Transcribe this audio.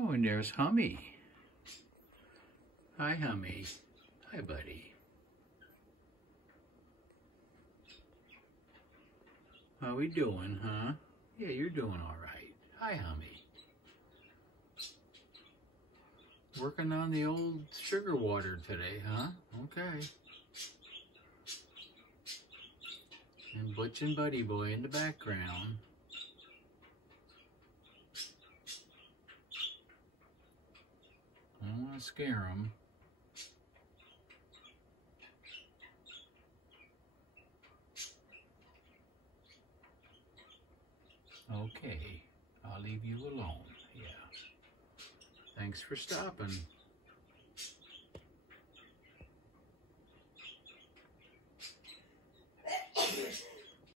Oh, and there's Hummy. Hi, Hummy. Hi, buddy. How we doing, huh? Yeah, you're doing all right. Hi, Hummy. Working on the old sugar water today, huh? Okay. And Butch and Buddy Boy in the background. I don't want to scare them. Okay, I'll leave you alone. Yeah. Thanks for stopping.